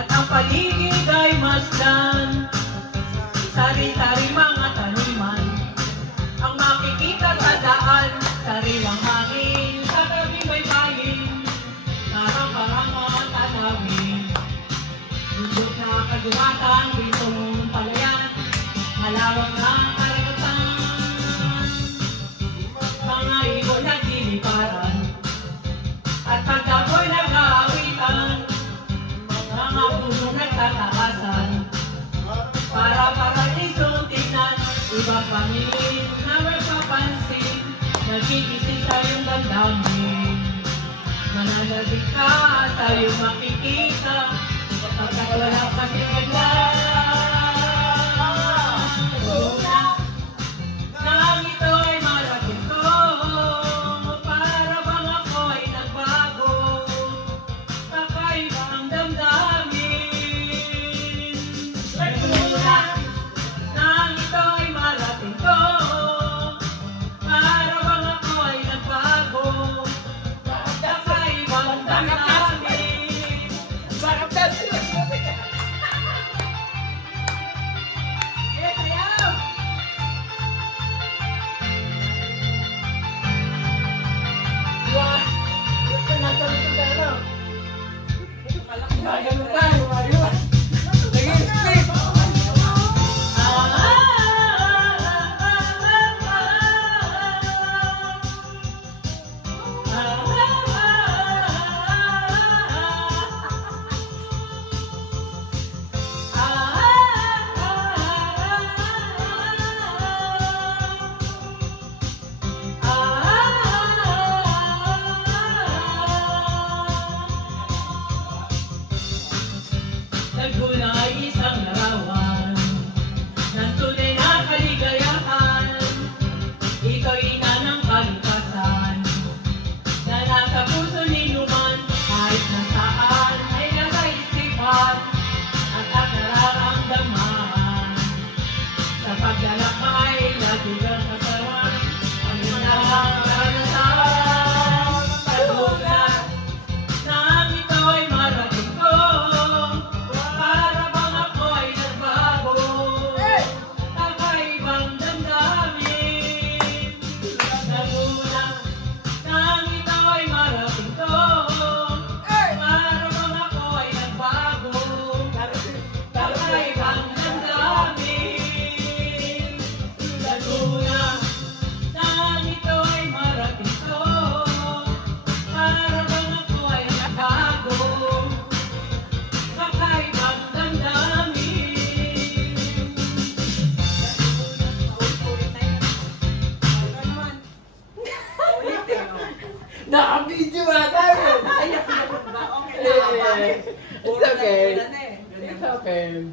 At ang paligid ay masdan, sari-sari mga taniman. Ang makikita sa daan, sariwang hangin, sa tabing baybayin, parang mga tanawin. Bundok na kagumatan, bitong palayan, malawak na karagatan. Mga ibon na giliparan, at pagkakoy nag-aawitan, mga puno nagtataasan, para isong tignan, ibang pangilin na magpapansin, nagkikising sa iyong damdamin. Mananabik ka sa iyong makikita, pagkat wala kasi kaglan. Nang ito ay malaking ko, para bang ako ay nagbago, kakaiba ang damdamin. Nang ito ay malaking ko, para bang ako ay nagbago, kakaiba ang damdamin. Yes, ayaw! Nagmula ay isang larawan ng tunay na kaligayahan. Ika'y ina ng kalikasan na nasa puso ninuman, kahit nasaan ay nasa isipan at nararamdaman. Sa paglalakbay, lagi kang kasama, ang inahang karanasan. Nagulat nang ito ay marating ko, para bang ako ay nagbago, kakaibang damdamin. Nagulat nang ito ay marating ko, para bang ako ay nagbago, kakaibang damdamin. Nagulat nang ito ay marating ko, para bang ako ay nagbago, kakaibang damdamin. Naka-video na tayo! Ay, ba? Okay na ba? It's okay. It's okay.